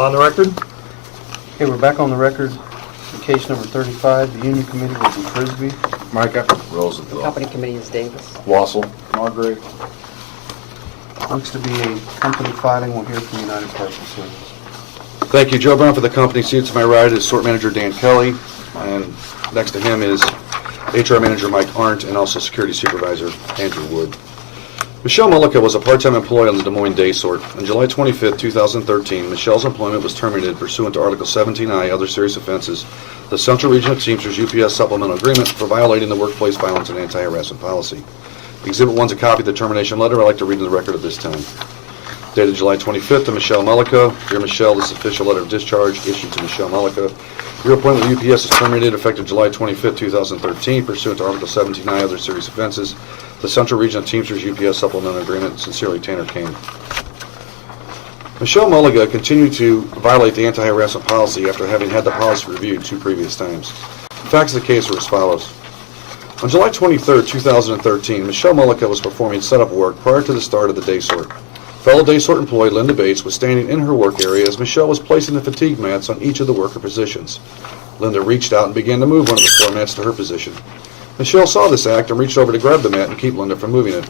On the record? Okay, we're back on the record. Case number 35, the Union Committee will be Frisbee. Micah? Roosevelt. Company committee is Davis. Wassel? Margrave. Looks to be a company filing. We'll hear from United Parcel Service. Thank you. Joe Brown for the company. Seated to my right is Sort Manager Dan Kelly, and next to him is HR Manager Mike Arndt, and also Security Supervisor Andrew Wood. Michelle Mullica was a part-time employee on the Des Moines Day Sort. On July 25, 2013, Michelle's employment was terminated pursuant to Article 17I, Other Serious Offenses, the Central Region of Teamsters UPS Supplemental Agreement for violating the Workplace Violence and Anti-Harassment Policy. Exhibit 1 is a copy of the termination letter I'd like to read into the record at this time. Dated July 25th to Michelle Mullica. Dear Michelle, this is official letter of discharge issued to Michelle Mullica. Your appointment with UPS is terminated effective July 25th, 2013, pursuant to Article 17I, Other Serious Offenses, the Central Region of Teamsters UPS Supplemental Agreement. Sincerely, Tanner Kane. Michelle Mullica continued to violate the anti-harassment policy after having had the policy reviewed 2 previous times. The facts of the case were as follows. On July 23, 2013, Michelle Mullica was performing setup work prior to the start of the Day Sort. Fellow Day Sort employee Linda Bates was standing in her work area as Michelle was placing the fatigue mats on each of the worker positions. Linda reached out and began to move one of the floor mats to her position. Michelle saw this act and reached over to grab the mat and keep Linda from moving it.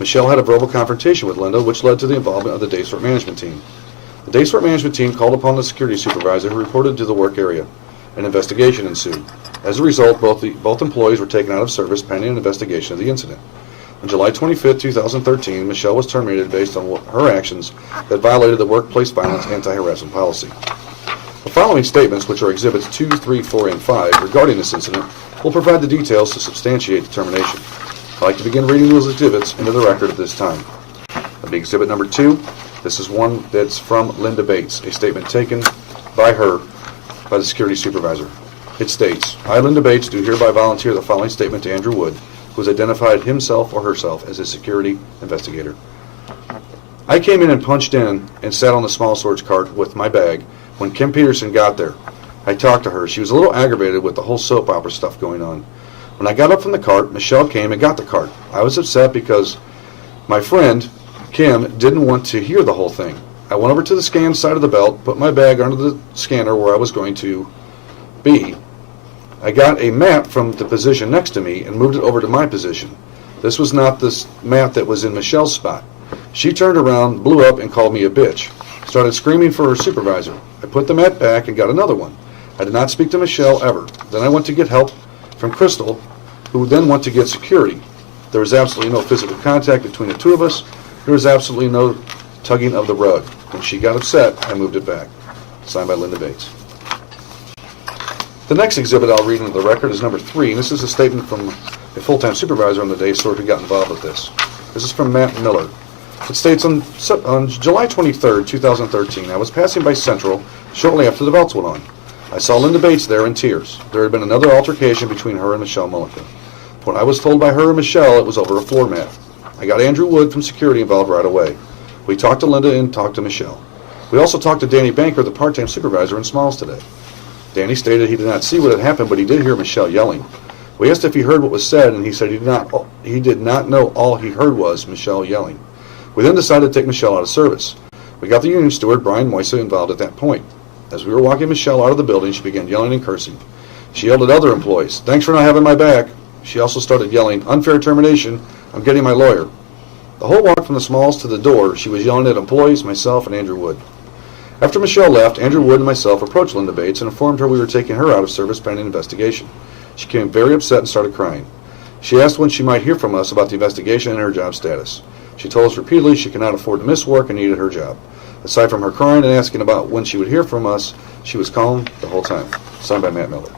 Michelle had a verbal confrontation with Linda, which led to the involvement of the Day Sort management team. The Day Sort management team called upon the security supervisor, who reported to the work area. An investigation ensued. As a result, both employees were taken out of service pending an investigation of the incident. On July 25, 2013, Michelle was terminated based on her actions that violated the Workplace Violence Anti-Harassment Policy. The following statements, which are Exhibits 2, 3, 4, and 5, regarding this incident, will provide the details to substantiate the termination. I'd like to begin reading those exhibits into the record at this time. That'll be Exhibit number 2. This is one that's from Linda Bates, a statement taken by her by the security supervisor. It states, I, Linda Bates, do hereby volunteer the following statement to Andrew Wood, who has identified himself or herself as a security investigator. I came in and punched in and sat on the small storage cart with my bag when Kim Peterson got there. I talked to her. She was a little aggravated with the whole soap opera stuff going on. When I got up from the cart, Michelle came and got the cart. I was upset because my friend, Kim, didn't want to hear the whole thing. I went over to the scan side of the belt, put my bag under the scanner where I was going to be. I got a mat from the position next to me and moved it over to my position. This was not the mat that was in Michelle's spot. She turned around, blew up, and called me a bitch. Started screaming for her supervisor. I put the mat back and got another one. I did not speak to Michelle ever. Then I went to get help from Crystal, who then went to get security. There was absolutely no physical contact between the two of us. There was absolutely no tugging of the rug. When she got upset, I moved it back. Signed by Linda Bates. The next exhibit I'll read into the record is number 3, and this is a statement from a full-time supervisor on the Day Sort who got involved with this. This is from Matt Miller. It states, on July 23, 2013, I was passing by Central shortly after the belts went on. I saw Linda Bates there in tears. There had been another altercation between her and Michelle Mullica. When I was told by her and Michelle it was over a floor mat. I got Andrew Wood from security involved right away. We talked to Linda and talked to Michelle. We also talked to Danny Banker, the part-time supervisor in Smalls today. Danny stated he did not see what had happened, but he did hear Michelle yelling. We asked if he heard what was said, and he said he did not know all he heard was Michelle yelling. We then decided to take Michelle out of service. We got the union steward, Brian Moisa, involved at that point. As we were walking Michelle out of the building, she began yelling and cursing. She yelled at other employees, "Thanks for not having my back." She also started yelling, "Unfair termination, I'm getting my lawyer." The whole walk from the Smalls to the door, she was yelling at employees, myself, and Andrew Wood. After Michelle left, Andrew Wood and myself approached Linda Bates and informed her we were taking her out of service pending investigation. She became very upset and started crying. She asked when she might hear from us about the investigation and her job status. She told us repeatedly she could not afford to miss work and needed her job. Aside from her crying and asking about when she would hear from us, she was calm the whole time. Signed by Matt Miller.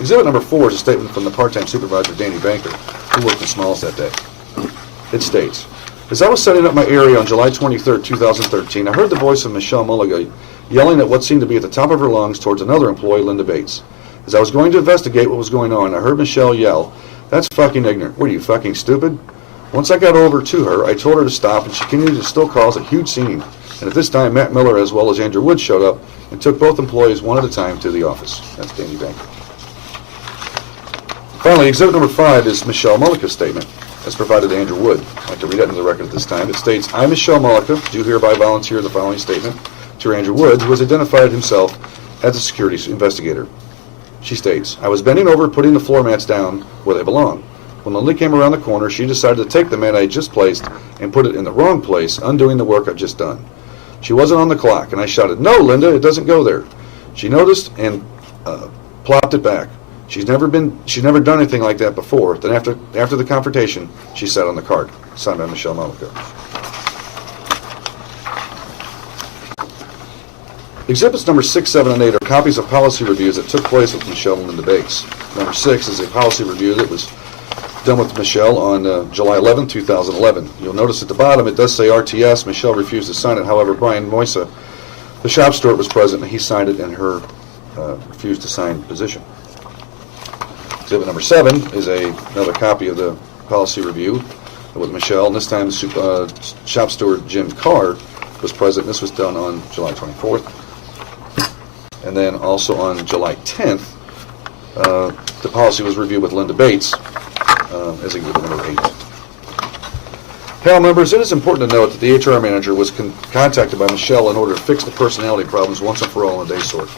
Exhibit number 4 is a statement from the part-time supervisor, Danny Banker, who worked in Smalls that day. It states, as I was setting up my area on July 23, 2013, I heard the voice of Michelle Mullica yelling at what seemed to be at the top of her lungs towards another employee, Linda Bates. As I was going to investigate what was going on, I heard Michelle yell, "That's fucking ignorant. What are you, fucking stupid?" Once I got over to her, I told her to stop, and she continued to still cause a huge scene. And at this time, Matt Miller as well as Andrew Wood showed up and took both employees one at a time to the office. That's Danny Banker. Finally, exhibit number 5 is Michelle Mullica's statement, as provided to Andrew Wood. I'd like to read that into the record at this time. It states, I, Michelle Mullica, do hereby volunteer the following statement to Andrew Woods, who has identified himself as a security investigator. She states, "I was bending over putting the floor mats down where they belong. When Linda came around the corner, she decided to take the mat I had just placed and put it in the wrong place, undoing the work I'd just done. She wasn't on the clock, and I shouted, 'No, Linda, it doesn't go there.' She noticed and plopped it back. She's never done anything like that before. Then after the confrontation, she sat on the cart." Signed by Michelle Mullica. Exhibits number 6, 7, and 8 are copies of policy reviews that took place with Michelle and Linda Bates. Number 6 is a policy review that was done with Michelle on July 11, 2011. You'll notice at the bottom it does say RTS. Michelle refused to sign it. However, Brian Moisa, the shop steward, was present, and he signed it in her refused to sign position. Exhibit number 7 is another copy of the policy review with Michelle, and this time shop steward Jim Carr was present. This was done on July 24th. And then also on July 10th, the policy was reviewed with Linda Bates as exhibit number 8. Panel members, it is important to note that the HR manager was contacted by Michelle in order to fix the personality problems once and for all in the day sort.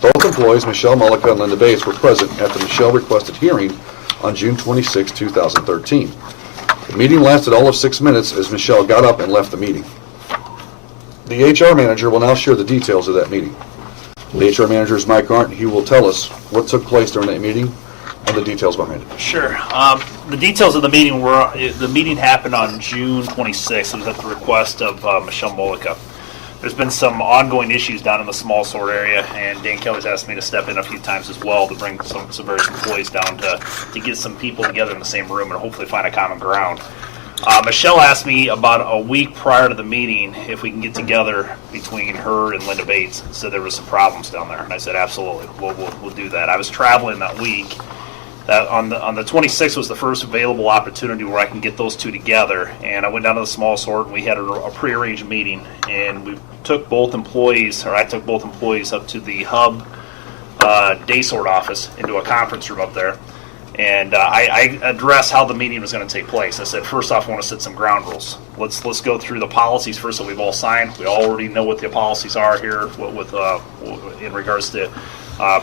Both employees, Michelle Mullica and Linda Bates, were present at the Michelle requested hearing on June 26, 2013. The meeting lasted all of 6 minutes as Michelle got up and left the meeting. The HR manager will now share the details of that meeting. The HR manager is Mike Arndt. He will tell us what took place during that meeting and the details behind it. Sure. The details of the meeting were, the meeting happened on June 26th. It was at the request of Michelle Mullica. There's been some ongoing issues down in the small sort area, and Dan Kelly's asked me to step in a few times as well to bring some various employees down to get some people together in the same room and hopefully find a common ground. Michelle asked me about a week prior to the meeting if we can get together between her and Linda Bates. Said there was some problems down there, and I said absolutely, we'll do that. I was traveling that week. That on the 26th was the first available opportunity where I can get those two together, and I went down to the small sort and we had a prearranged meeting, and we took both employees, or I took both employees up to the hub day sort office into a conference room up there. And I addressed how the meeting was going to take place. I said, first off, I want to set some ground rules. Let's go through the policies first that we've all signed. We already know what the policies are here with in regards to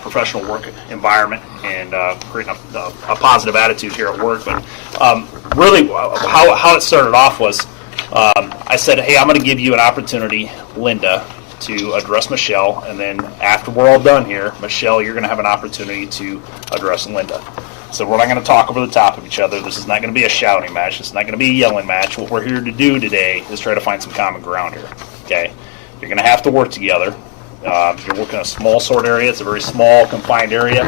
professional work environment and creating a positive attitude here at work. But really, how it started off was I said, hey, I'm going to give you an opportunity, Linda, to address Michelle, and then after we're all done here, Michelle, you're going to have an opportunity to address Linda. So we're not going to talk over the top of each other. This is not going to be a shouting match. This is not going to be a yelling match. What we're here to do today is try to find some common ground here. Okay? You're going to have to work together. You're working in a small sort area. It's a very small, confined area.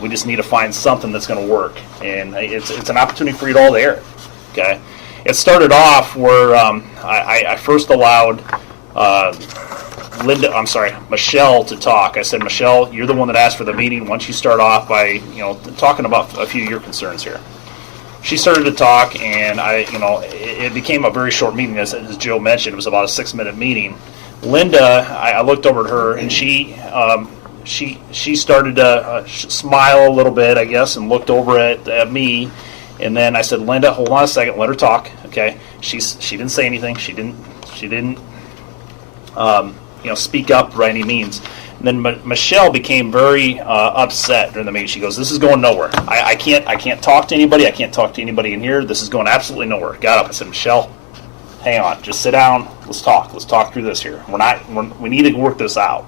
We just need to find something that's going to work. And it's an opportunity for you to all to air it. Okay? It started off where I first allowed Michelle to talk. I said, Michelle, you're the one that asked for the meeting. Why don't you start off by, talking about a few of your concerns here. She started to talk, and it became a very short meeting. As Joe mentioned, it was about a 6-minute meeting. Linda, I looked over at her, and she started to smile a little bit, I guess, and looked over at me. And then I said, Linda, hold on a second, let her talk. Okay, she didn't say anything. She didn't speak up by any means. And then Michelle became very upset during the meeting. She goes, "This is going nowhere. I can't talk to anybody. I can't talk to anybody in here. This is going absolutely nowhere." Got up. I said, "Michelle, hang on. Just sit down. Let's talk. Let's talk through this here. We need to work this out."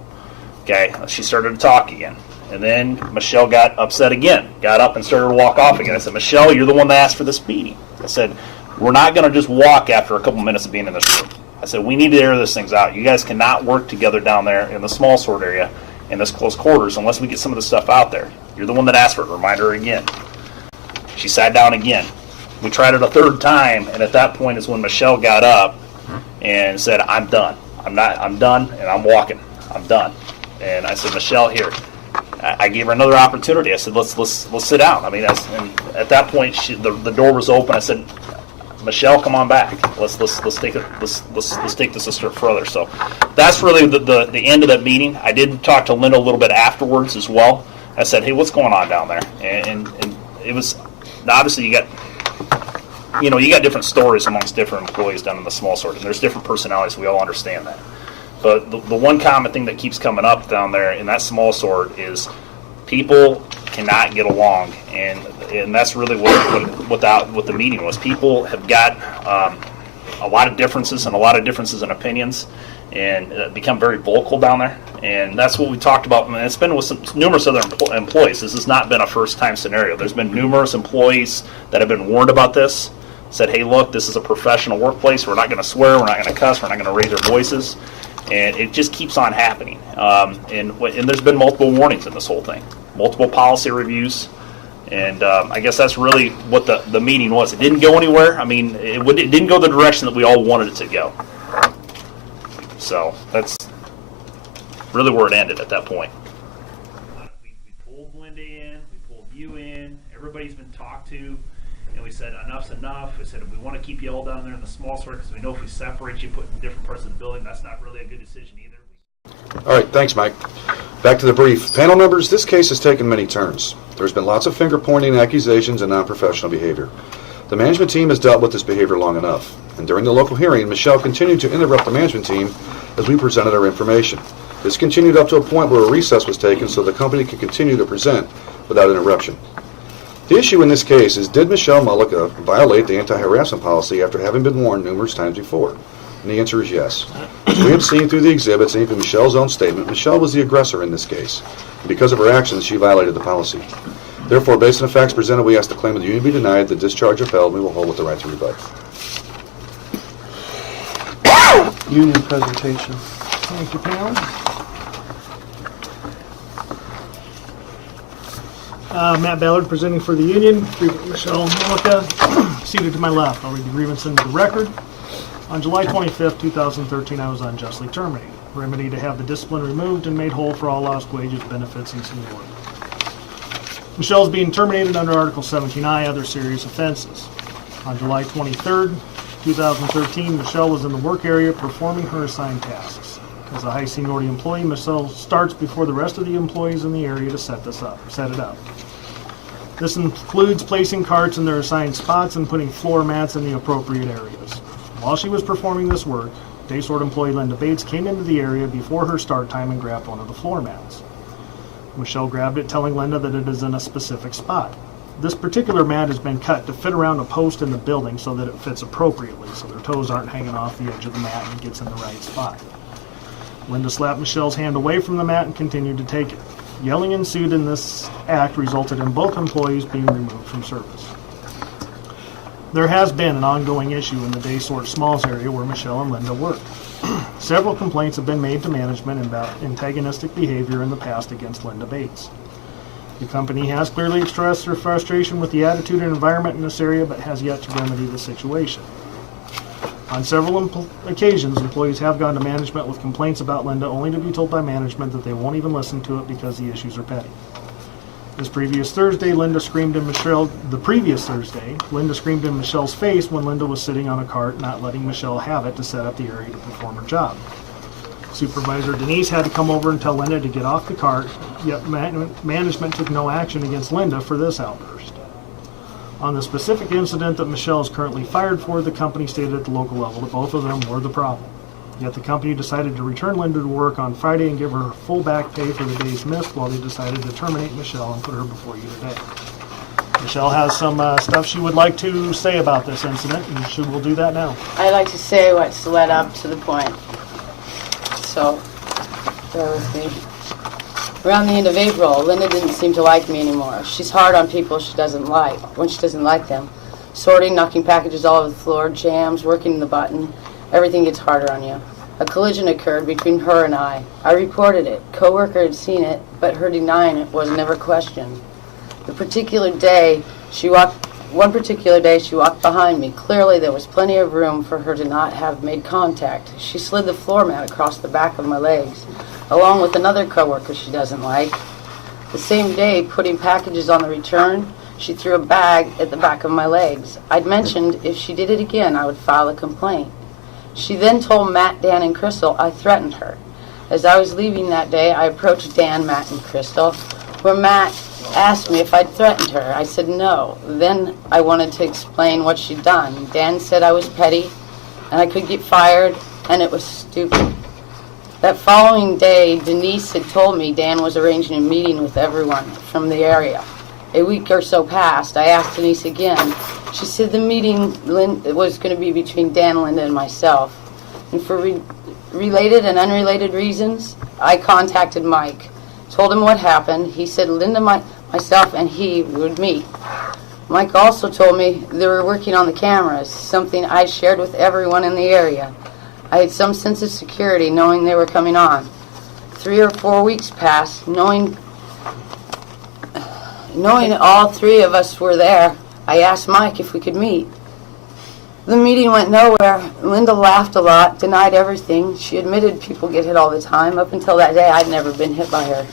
Okay. She started to talk again. And then Michelle got upset again. Got up and started to walk off again. I said, "Michelle, you're the one that asked for this meeting." I said, "We're not going to just walk after a couple minutes of being in this room." I said, we need to air this things out. You guys cannot work together down there in the small sort area in this close quarters unless we get some of the stuff out there. You're the one that asked for it. Remind her again. She sat down again. We tried it a third time, and at that point is when Michelle got up and said, "I'm done. I'm done, and I'm walking. I'm done." And I said, "Michelle, here." I gave her another opportunity. I said, "Let's sit down." I mean, and at that point, the door was open. I said, "Michelle, come on back. Let's take this a step further." So that's really the end of that meeting. I did talk to Linda a little bit afterwards as well. I said, "Hey, what's going on down there?" And it was obviously you got different stories amongst different employees down in the small sort, and there's different personalities. We all understand that. But the one common thing that keeps coming up down there in that small sort is people cannot get along, and that's really what the meeting was. People have got a lot of differences and a lot of differences in opinions, and become very vocal down there. And that's what we talked about. And it's been with numerous other employees. This has not been a first-time scenario. There's been numerous employees that have been warned about this, said, hey, look, this is a professional workplace. We're not going to swear. We're not going to cuss. We're not going to raise our voices. And it just keeps on happening. And there's been multiple warnings in this whole thing, multiple policy reviews. And I guess that's really what the meeting was. It didn't go anywhere. I mean, it didn't go the direction that we all wanted it to go. So that's really where it ended at that point. We pulled Linda in, we pulled you in, everybody's been talked to, and we said enough's enough. We said we want to keep you all down there in the small sort because we know if we separate you, put in different parts of the building, that's not really a good decision either. All right, thanks, Mike. Back to the brief. Panel members, this case has taken many turns. There's been lots of finger-pointing, accusations, and non-professional behavior. The management team has dealt with this behavior long enough, and during the local hearing, Michelle continued to interrupt the management team as we presented our information. This continued up to a point where a recess was taken so the company could continue to present without interruption. The issue in this case is, did Michelle Mullica violate the anti-harassment policy after having been warned numerous times before? And the answer is yes. As we have seen through the exhibits and even Michelle's own statement, Michelle was the aggressor in this case. And because of her actions, she violated the policy. Therefore, based on the facts presented, we ask the claim of the union be denied, the discharge upheld, and we will hold with the right to rebut. Union presentation. Thank you, Pam. Matt Ballard presenting for the union. Michelle Mullica seated to my left. I'll read the grievance into the record. On July 25th, 2013, I was unjustly terminated. Remedy to have the discipline removed and made whole for all lost wages, benefits, and seniority. Michelle is being terminated under Article 17I, other serious offenses. On July 23rd, 2013, Michelle was in the work area performing her assigned tasks. As a high seniority employee, Michelle starts before the rest of the employees in the area to set it up. This includes placing carts in their assigned spots and putting floor mats in the appropriate areas. While she was performing this work, day sort employee Linda Bates came into the area before her start time and grabbed one of the floor mats. Michelle grabbed it, telling Linda that it is in a specific spot. This particular mat has been cut to fit around a post in the building so that it fits appropriately, so their toes aren't hanging off the edge of the mat and gets in the right spot. Linda slapped Michelle's hand away from the mat and continued to take it. Yelling ensued, and this act resulted in both employees being removed from service. There has been an ongoing issue in the day sort smalls area where Michelle and Linda work. Several complaints have been made to management about antagonistic behavior in the past against Linda Bates. The company has clearly expressed their frustration with the attitude and environment in this area, but has yet to remedy the situation. On several occasions, employees have gone to management with complaints about Linda, only to be told by management that they won't even listen to it because the issues are petty. The previous Thursday, Linda screamed in Michelle's face when Linda was sitting on a cart, not letting Michelle have it to set up the area to perform her job. Supervisor Denise had to come over and tell Linda to get off the cart, yet management took no action against Linda for this outburst. On the specific incident that Michelle is currently fired for, the company stated at the local level that both of them were the problem. Yet the company decided to return Linda to work on Friday and give her full back pay for the days missed, while they decided to terminate Michelle and put her before you today. Michelle has some stuff she would like to say about this incident, and she will do that now. I'd like to say what's led up to the point. So, bear with me. Around the end of April, Linda didn't seem to like me anymore. She's hard on people she doesn't like, when she doesn't like them. Sorting, knocking packages all over the floor, jams, working the button. Everything gets harder on you. A collision occurred between her and I. I reported it. Coworker had seen it, but her denying it was never questioned. One particular day, she walked behind me. Clearly, there was plenty of room for her to not have made contact. She slid the floor mat across the back of my legs, along with another coworker she doesn't like. The same day, putting packages on the return, she threw a bag at the back of my legs. I'd mentioned if she did it again, I would file a complaint. She then told Matt, Dan, and Crystal I threatened her. As I was leaving that day, I approached Dan, Matt, and Crystal, where Matt asked me if I'd threatened her. I said no. Then I wanted to explain what she'd done. Dan said I was petty, and I could get fired, and it was stupid. That following day, Denise had told me Dan was arranging a meeting with everyone from the area. A week or so passed. I asked Denise again. She said the meeting was going to be between Dan, Linda, and myself. And for related and unrelated reasons, I contacted Mike, told him what happened. He said Linda, myself, and he would meet. Mike also told me they were working on the cameras, something I shared with everyone in the area. I had some sense of security knowing they were coming on. 3 or 4 weeks passed, knowing all three of us were there. I asked Mike if we could meet. The meeting went nowhere. Linda laughed a lot, denied everything. She admitted people get hit all the time. Up until that day, I'd never been hit by her.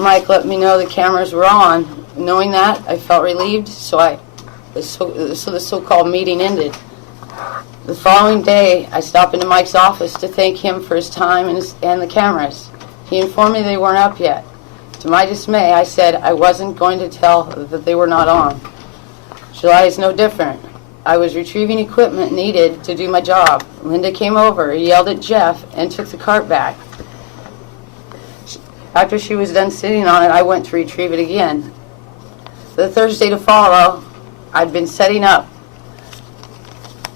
Mike let me know the cameras were on. Knowing that, I felt relieved, so the so-called meeting ended. The following day, I stopped into Mike's office to thank him for his time and the cameras. He informed me they weren't up yet. To my dismay, I said I wasn't going to tell that they were not on. July is no different. I was retrieving equipment needed to do my job. Linda came over, yelled at Jeff, and took the cart back. After she was done sitting on it, I went to retrieve it again. The Thursday to follow, I'd been setting up.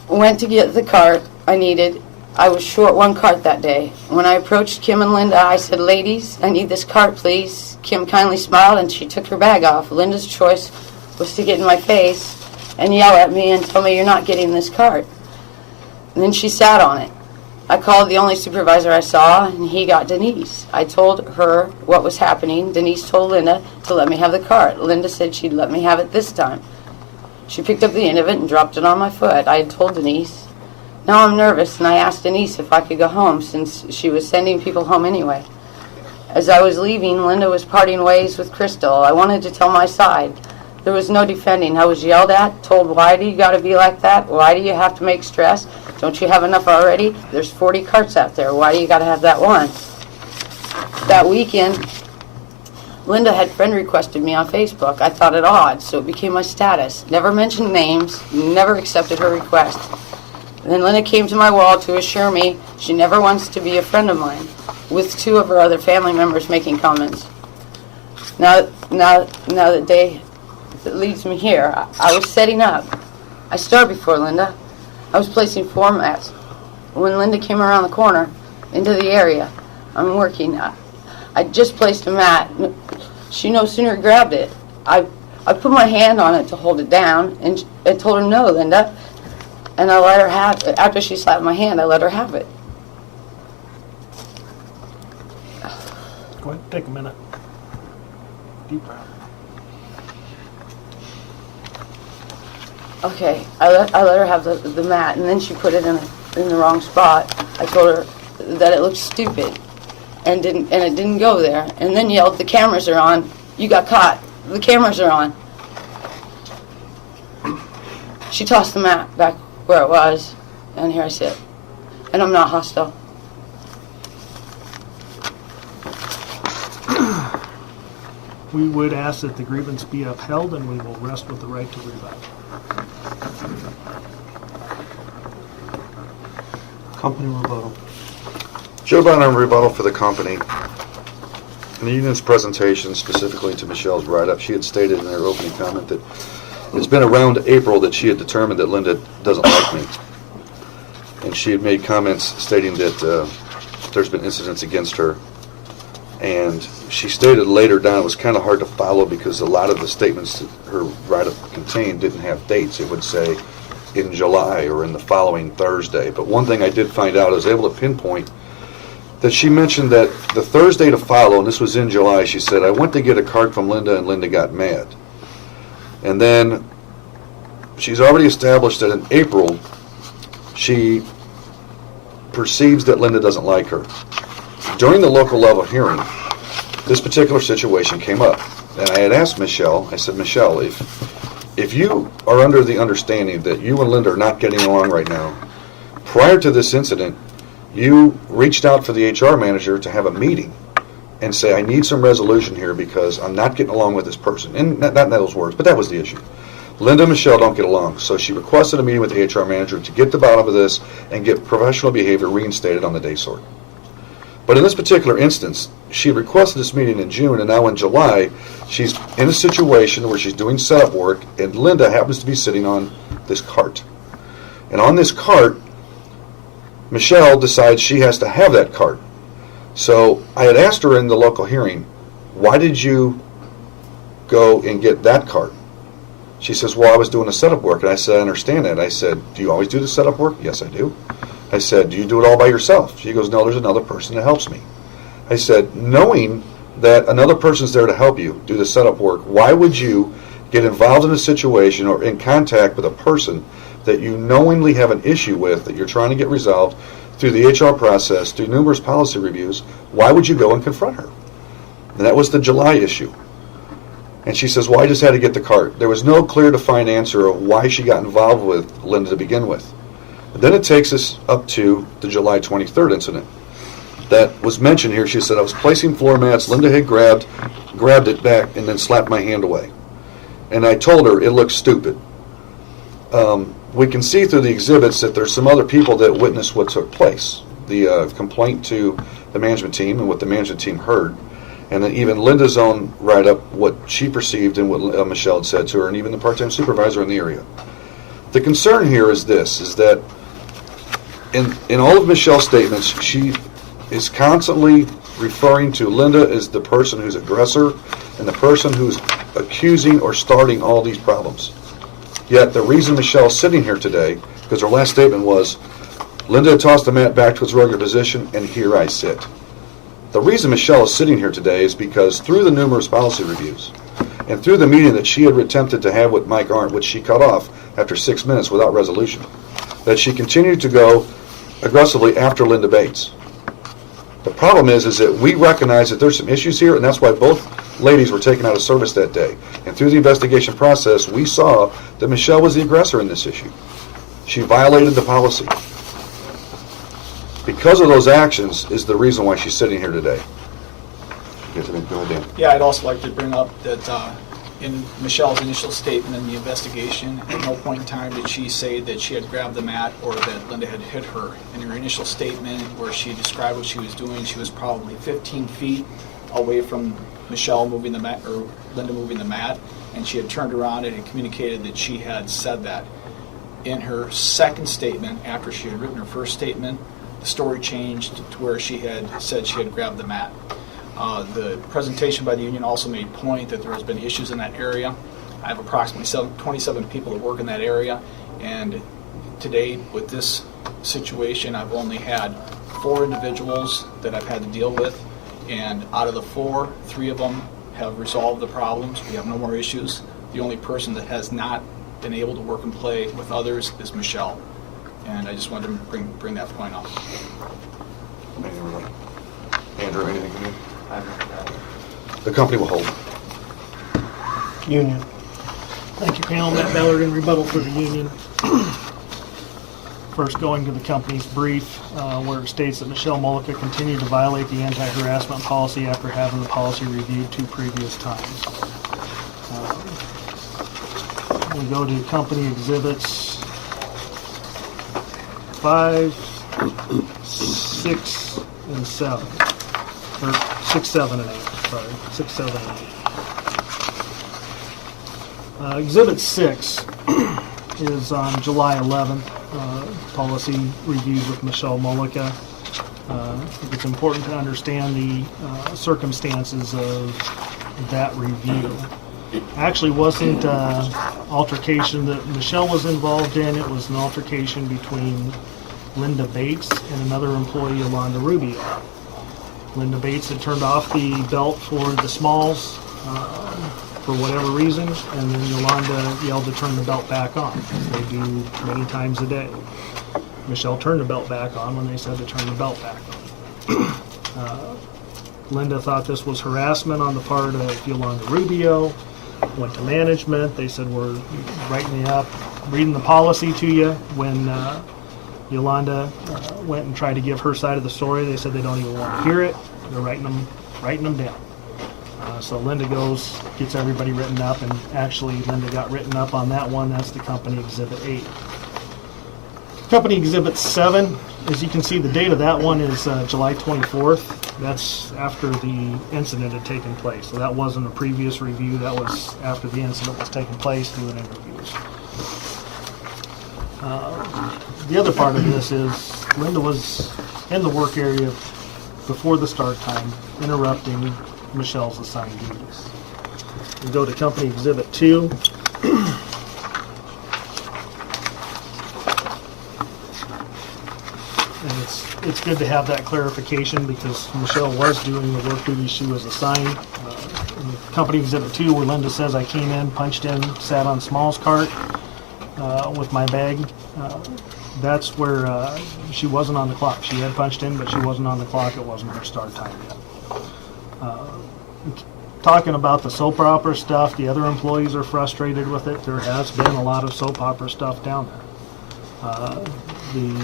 Went to get the cart I needed. I was short one cart that day. When I approached Kim and Linda, I said, "Ladies, I need this cart, please." Kim kindly smiled and she took her bag off. Linda's choice was to get in my face and yell at me and tell me, "You're not getting this cart." And then she sat on it. I called the only supervisor I saw, and he got Denise. I told her what was happening. Denise told Linda to let me have the cart. Linda said she'd let me have it this time. She picked up the end of it and dropped it on my foot. I had told Denise. Now I'm nervous, and I asked Denise if I could go home, since she was sending people home anyway. As I was leaving, Linda was parting ways with Crystal. I wanted to tell my side. There was no defending. I was yelled at, told, "Why do you got to be like that? Why do you have to make stress? Don't you have enough already? There's 40 carts out there. Why do you got to have that one?" That weekend, Linda had friend requested me on Facebook. I thought it odd, so it became my status. Never mentioned names, never accepted her request. Then Linda came to my wall to assure me she never wants to be a friend of mine, with 2 of her other family members making comments. Now the day that leads me here, I was setting up. I started before Linda. I was placing floor mats. When Linda came around the corner into the area I'm working at, I just placed a mat. She no sooner grabbed it. I put my hand on it to hold it down and told her, "No, Linda." And I let her have it. After she slapped my hand, I let her have it. Go ahead, take a minute. Deep breath. Okay, I let her have the mat, and then she put it in the wrong spot. I told her that it looked stupid, and it didn't go there. And then yelled, "The cameras are on. You got caught. The cameras are on." She tossed the mat back where it was, and here I sit. And I'm not hostile. We would ask that the grievance be upheld, and we will rest with the right to rebut. Company rebuttal. Joe Bonner in rebuttal for the company. In the union's presentation, specifically to Michelle's write-up, she had stated in her opening comment that it's been around April that she had determined that Linda doesn't like me. And she had made comments stating that there's been incidents against her. And she stated later down it was kind of hard to follow because a lot of the statements that her write-up contained didn't have dates. It would say in July or in the following Thursday. But one thing I did find out, I was able to pinpoint that she mentioned that the Thursday to follow, and this was in July, she said, "I went to get a cart from Linda and Linda got mad." And then she's already established that in April, she perceives that Linda doesn't like her. During the local level hearing, this particular situation came up. And I had asked Michelle, I said, "Michelle, if you are under the understanding that you and Linda are not getting along right now, prior to this incident, you reached out for the HR manager to have a meeting and say, I need some resolution here because I'm not getting along with this person." And not in those words, but that was the issue. Linda and Michelle don't get along, so she requested a meeting with the HR manager to get to the bottom of this and get professional behavior reinstated on the day sort. But in this particular instance, she had requested this meeting in June, and now in July, she's in a situation where she's doing setup work, and Linda happens to be sitting on this cart. And on this cart, Michelle decides she has to have that cart. So I had asked her in the local hearing, why did you go and get that cart? She says, well, I was doing the setup work. And I said, I understand that. I said, do you always do the setup work? Yes, I do. I said, do you do it all by yourself? She goes, no, there's another person that helps me. I said, knowing that another person's there to help you do the setup work, why would you get involved in a situation or in contact with a person that you knowingly have an issue with that you're trying to get resolved through the HR process, through numerous policy reviews? Why would you go and confront her? And that was the July issue. And she says, well, I just had to get the cart. There was no clear, defined answer of why she got involved with Linda to begin with. And then it takes us up to the July 23rd incident. That was mentioned here. She said, I was placing floor mats. Linda had grabbed it back and then slapped my hand away. And I told her it looked stupid. We can see through the exhibits that there's some other people that witnessed what took place. The complaint to the management team and what the management team heard. And then even Linda's own write-up, what she perceived and what Michelle had said to her, and even the part-time supervisor in the area. The concern here is this, is that in all of Michelle's statements, she is constantly referring to Linda as the person who's aggressor and the person who's accusing or starting all these problems. Yet the reason Michelle's sitting here today, because her last statement was, Linda had tossed the mat back to its regular position, and here I sit. The reason Michelle is sitting here today is because through the numerous policy reviews and through the meeting that she had attempted to have with Mike Arndt, which she cut off after 6 minutes without resolution, that she continued to go aggressively after Linda Bates. The problem is that we recognize that there's some issues here, and that's why both ladies were taken out of service that day. And through the investigation process, we saw that Michelle was the aggressor in this issue. She violated the policy. Because of those actions is the reason why she's sitting here today. Go ahead, Dan. Yeah, I'd also like to bring up that in Michelle's initial statement in the investigation, at no point in time did she say that she had grabbed the mat or that Linda had hit her. In her initial statement, where she described what she was doing, she was probably 15 feet away from Michelle moving the mat, or Linda moving the mat, and she had turned around and had communicated that she had said that. In her second statement, after she had written her first statement, the story changed to where she had said she had grabbed the mat. The presentation by the union also made point that there has been issues in that area. I have approximately 27 people that work in that area, and to date with this situation I've only had 4 individuals that I've had to deal with, and out of the 4, 3 of them have resolved the problems. We have no more issues. The only person that has not been able to work and play with others is Michelle. And I just wanted to bring that point up. Andrew, anything from you? The company will hold. Union. Thank you, panel. Matt Ballard in rebuttal for the union. First, going to the company's brief, where it states that Michelle Mullica continued to violate the anti-harassment policy after having the policy reviewed 2 previous times. We go to company exhibits 5, 6, and 7. Or 6, 7, and 8. Sorry, 6, 7, and 8. Exhibit 6 is on July 11th. Policy reviewed with Michelle Mullica. I think it's important to understand the circumstances of that review. Actually wasn't an altercation that Michelle was involved in. It was an altercation between Linda Bates and another employee, Yolanda Rubio. Linda Bates had turned off the belt for the smalls for whatever reason, and then Yolanda yelled to turn the belt back on, as they do many times a day. Michelle turned the belt back on when they said to turn the belt back on. Linda thought this was harassment on the part of Yolanda Rubio, went to management. They said, we're reading the policy to you. When Yolanda went and tried to give her side of the story, they said they don't even want to hear it. They're writing them down. So Linda goes, gets everybody written up, and actually Linda got written up on that one. That's the company exhibit 8. Company Exhibit 7, as you can see, the date of that one is July 24th. That's after the incident had taken place. So that wasn't a previous review, that was after the incident was taking place, doing interviews. The other part of this is Linda was in the work area before the start time, interrupting Michelle's assigned duties. We go to Company Exhibit 2. And it's good to have that clarification because Michelle was doing the work duties she was assigned. In Company Exhibit 2, where Linda says I came in, punched in, sat on Small's cart with my bag, that's where she wasn't on the clock. She had punched in, but she wasn't on the clock. It wasn't her start time yet. Talking about the soap opera stuff, the other employees are frustrated with it. There has been a lot of soap opera stuff down there. The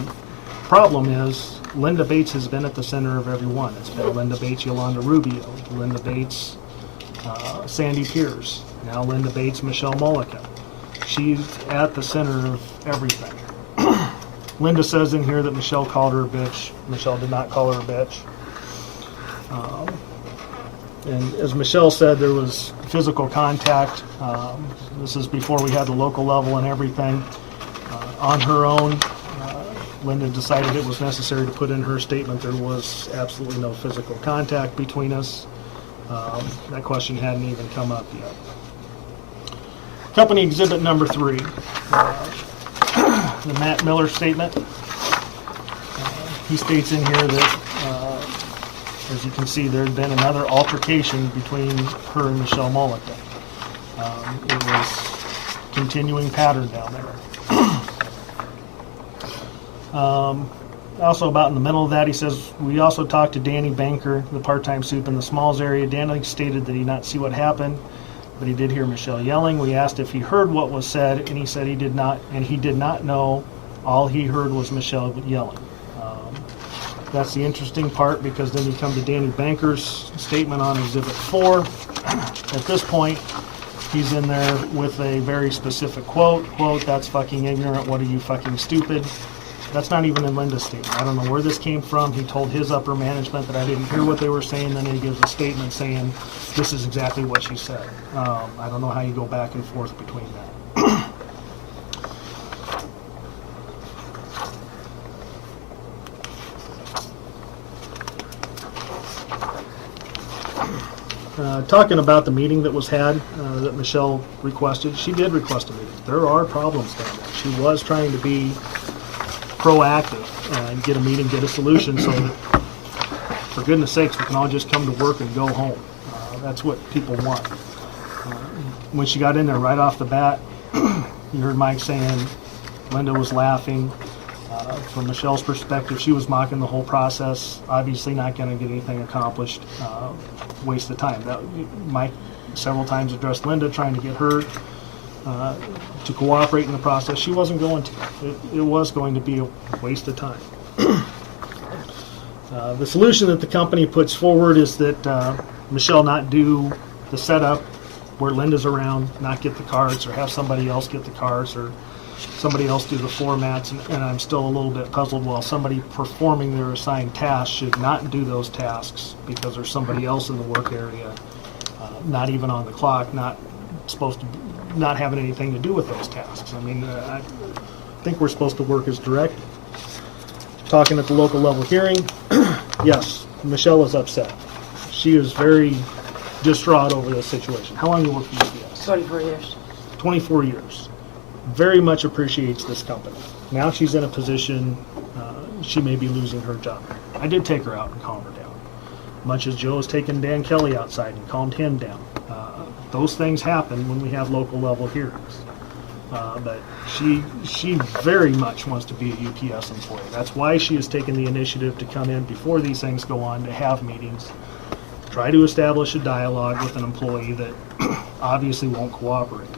problem is Linda Bates has been at the center of every one. It's been Linda Bates, Yolanda Rubio, Linda Bates, Sandy Pierce, now Linda Bates, Michelle Mullica. She's at the center of everything. Linda says in here that Michelle called her a bitch. Michelle did not call her a bitch. And as Michelle said, there was physical contact. This is before we had the local level and everything. On her own, Linda decided it was necessary to put in her statement there was absolutely no physical contact between us. That question hadn't even come up yet. Company Exhibit number 3, the Matt Miller statement. He states in here that, as you can see, there had been another altercation between her and Michelle Mullica. It was continuing pattern down there. Also about in the middle of that, he says, we also talked to Danny Banker, the part-time soup in the Smalls area. Danny stated that he did not see what happened, but he did hear Michelle yelling. We asked if he heard what was said, and he said he did not, and he did not know. All he heard was Michelle yelling. That's the interesting part, because then you come to Danny Banker's statement on Exhibit 4. At this point, he's in there with a very specific quote, that's fucking ignorant, what are you fucking stupid? That's not even in Linda's statement. I don't know where this came from. He told his upper management that I didn't hear what they were saying, then he gives a statement saying this is exactly what she said. I don't know how you go back and forth between that. Talking about the meeting that was had, that Michelle requested, she did request a meeting. There are problems down there. She was trying to be proactive and get a meeting, get a solution so that, for goodness sakes, we can all just come to work and go home. That's what people want. When she got in there right off the bat, you heard Mike saying Linda was laughing. From Michelle's perspective, she was mocking the whole process, obviously not going to get anything accomplished, waste of time. Mike several times addressed Linda, trying to get her to cooperate in the process. She wasn't going to. It was going to be a waste of time. The solution that the company puts forward is that Michelle not do the setup where Linda's around, not get the cards, or have somebody else get the cards, or somebody else do the formats, and I'm still a little bit puzzled. Well, somebody performing their assigned tasks should not do those tasks because there's somebody else in the work area, not even on the clock, not supposed to, not having anything to do with those tasks. I mean, I think we're supposed to work as directed. Talking at the local level hearing, yes, Michelle is upset. She is very distraught over this situation. How long have you worked for UPS? 24 years. 24 years. Very much appreciates this company. Now she's in a position, she may be losing her job. I did take her out and calm her down. Much as Joe has taken Dan Kelly outside and calmed him down. Those things happen when we have local level hearings. But she very much wants to be a UPS employee. That's why she has taken the initiative to come in before these things go on, to have meetings, try to establish a dialogue with an employee that obviously won't cooperate.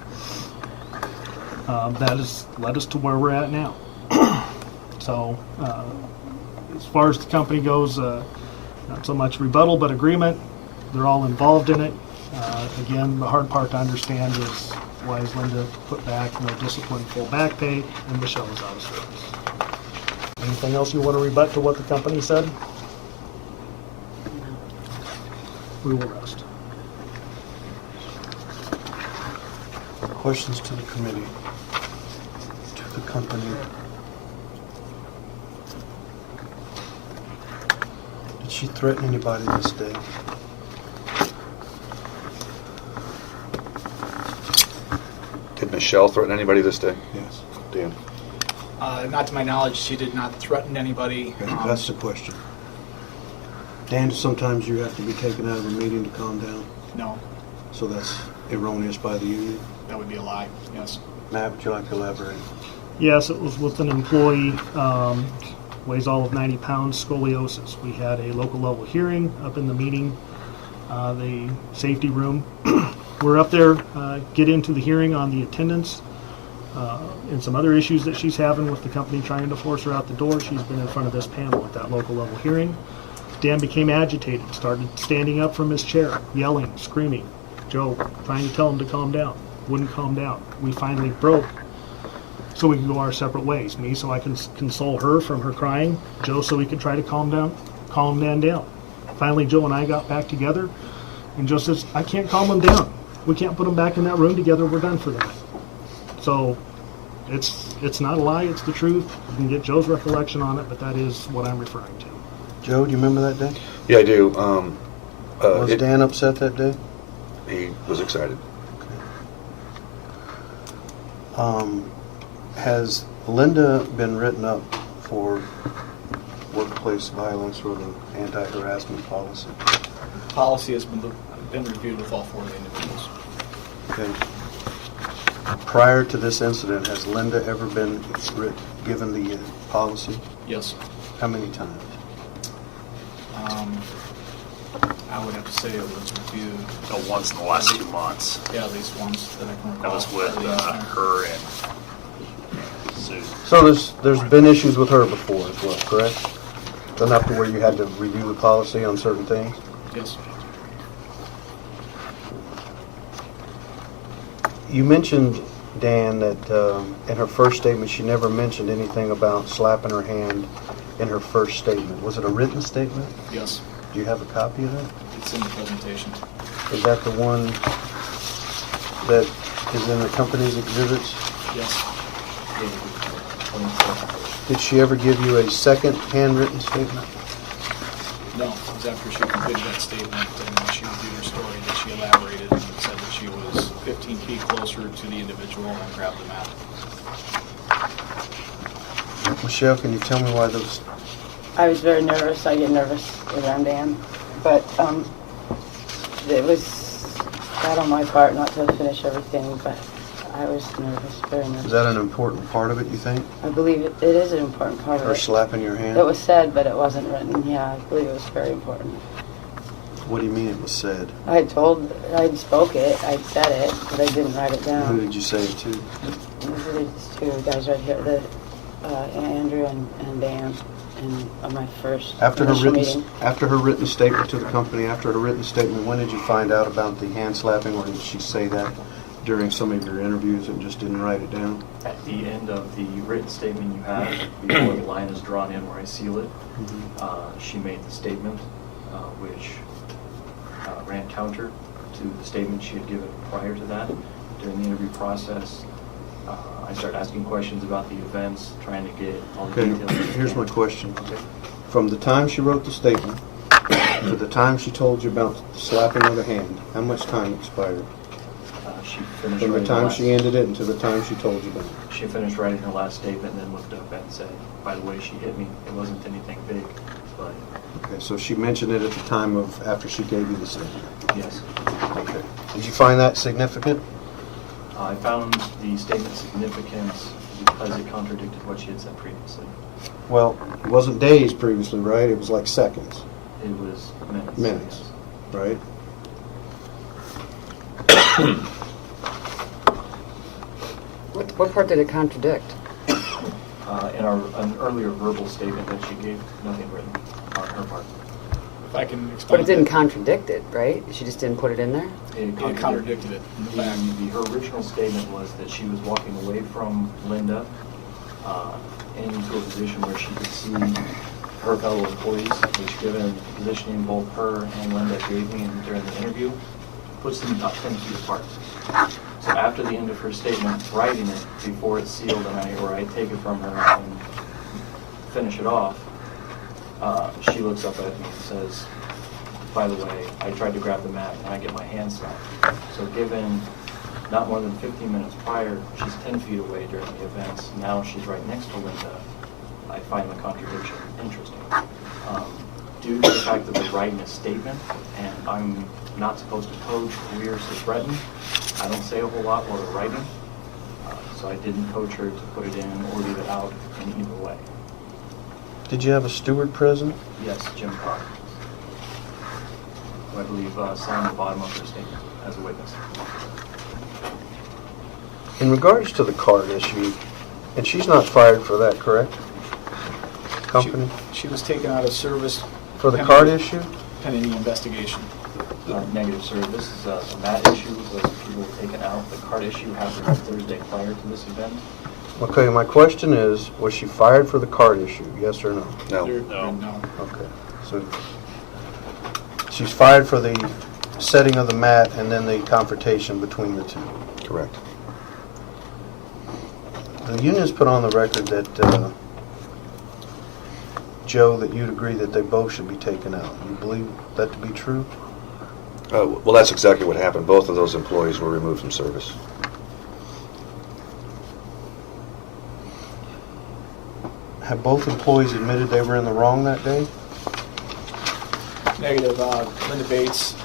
That has led us to where we're at now. So, as far as the company goes, not so much rebuttal, but agreement. They're all involved in it. Again, the hard part to understand is why is Linda put back no discipline, full back pay, and Michelle is out of service. Anything else you want to rebut to what the company said? We will rest. Questions to the committee, to the company. Did she threaten anybody this day? Did Michelle threaten anybody this day? Yes. Dan? Not to my knowledge, she did not threaten anybody. That's the question. Dan, sometimes you have to be taken out of a meeting to calm down, No, so that's erroneous by the union. that would be a lie, yes. Matt, would you like to elaborate? Yes, it was with an employee, weighs all of 90 pounds, scoliosis. We had a local level hearing up in the meeting, the safety room. We're up there, get into the hearing on the attendance and some other issues that she's having with the company trying to force her out the door. She's been in front of this panel at that local level hearing. Dan became agitated, started standing up from his chair, yelling, screaming. Joe, trying to tell him to calm down, wouldn't calm down. We finally broke so we could go our separate ways. Me so I can console her from her crying, Joe so we could try to calm Dan down. Finally, Joe and I got back together, and Joe says, I can't calm him down. We can't put him back in that room together. We're done for the night. So it's not a lie, it's the truth. You can get Joe's recollection on it, but that is what I'm referring to. Joe, do you remember that day? Yeah, I do. Was Dan upset that day? He was excited. Has Linda been written up for workplace violence or the anti-harassment policy? Policy has been reviewed with all 4 of the individuals. Okay. Prior to this incident, has Linda ever been given the policy? Yes. How many times? I would have to say it was reviewed, Once in the last 2 months. yeah, at least once that I can recall. That was with her and Sue. So there's been issues with her before as well, correct? Enough to where you had to review the policy on certain things? Yes. You mentioned, Dan, that in her first statement, she never mentioned anything about slapping her hand in her first statement. Was it a written statement? Yes. Do you have a copy of that? It's in the presentation. Is that the one that is in the company's exhibits? Yes. Did she ever give you a second handwritten statement? No, it was after she completed that statement and she reviewed her story that she elaborated and said that she was 15 feet closer to the individual and grabbed the mat. Michelle, can you tell me why those... I was very nervous. I get nervous around Dan. But it was bad on my part not to finish everything, but I was nervous, very nervous. Is that an important part of it, you think? I believe it is an important part of Her it. slapping your hand? It was said, but it wasn't written. Yeah, I believe it was very important. What do you mean it was said? I'd spoke it, I'd said it, but I didn't write it Who down. did you say it to? These are these 2 guys right here, Andrew and Dan, on my first After her initial written, meeting. after her written statement to the company, after her written statement, when did you find out about the hand slapping, or did she say that during some of your interviews and just didn't write it down? At the end of the written statement you have, before the line is drawn in where I seal it, she made the statement, which ran counter to the statement she had given prior to that. During the interview process, I started asking questions about the events, trying to get all the Okay, details. here's my question. Okay. From the time she wrote the statement to the time she told you about the slapping of the hand, how much time expired? She finished From the writing time last- she ended it and to the time she told you about it? She finished writing her last statement and then looked up and said, by the way, she hit me. It wasn't anything big, but Okay, so she mentioned it at the time of, after she gave you the statement. yes. Okay. Did you find that significant? I found the statement significant because it contradicted what she had said previously. Well, it wasn't days previously, right? It was like seconds, It was minutes. minutes, right? What part did it contradict? In an earlier verbal statement that she gave, nothing written on her part. If I can explain. But it didn't contradict it, right? She just didn't put it in there? It It contradicted it. In fact, Her original statement was that she was walking away from Linda. into a position where she could see her fellow employees, which given the positioning both her and Linda gave me during the interview, puts them about 10 feet apart. So after the end of her statement, writing it before it's sealed and I take it from her and finish it off, she looks up at me and says, by the way, I tried to grab the mat and I get my hand slapped. So given not more than 15 minutes prior, she's 10 feet away during the events. Now she's right next to Linda. I find the contradiction interesting. Due to the fact that we're writing a statement and I'm not supposed to coach, coerce, or threaten, I don't say a whole lot while we're writing. So I didn't coach her to put it in or leave it out in either way. Did you have a steward present? Yes, Jim Carr, who I believe signed the bottom of her statement as a witness. In regards to the card issue, and she's not fired for that, correct? Company? She was taken out of service. For the card issue? Pending the investigation. Negative, sir. This is a mat issue where people were taken out. The card issue happened on Thursday prior to this event. Okay, my question is, was she fired for the card issue, yes or no? No. No. Okay, so she's fired for the setting of the mat and then the confrontation between the two. Correct. The union's put on the record that, Joe, that you'd agree that they both should be taken out. You believe that to be true? Well, that's exactly what happened. Both of those employees were removed from service. Have both employees admitted they were in the wrong that day? Negative. Linda Bates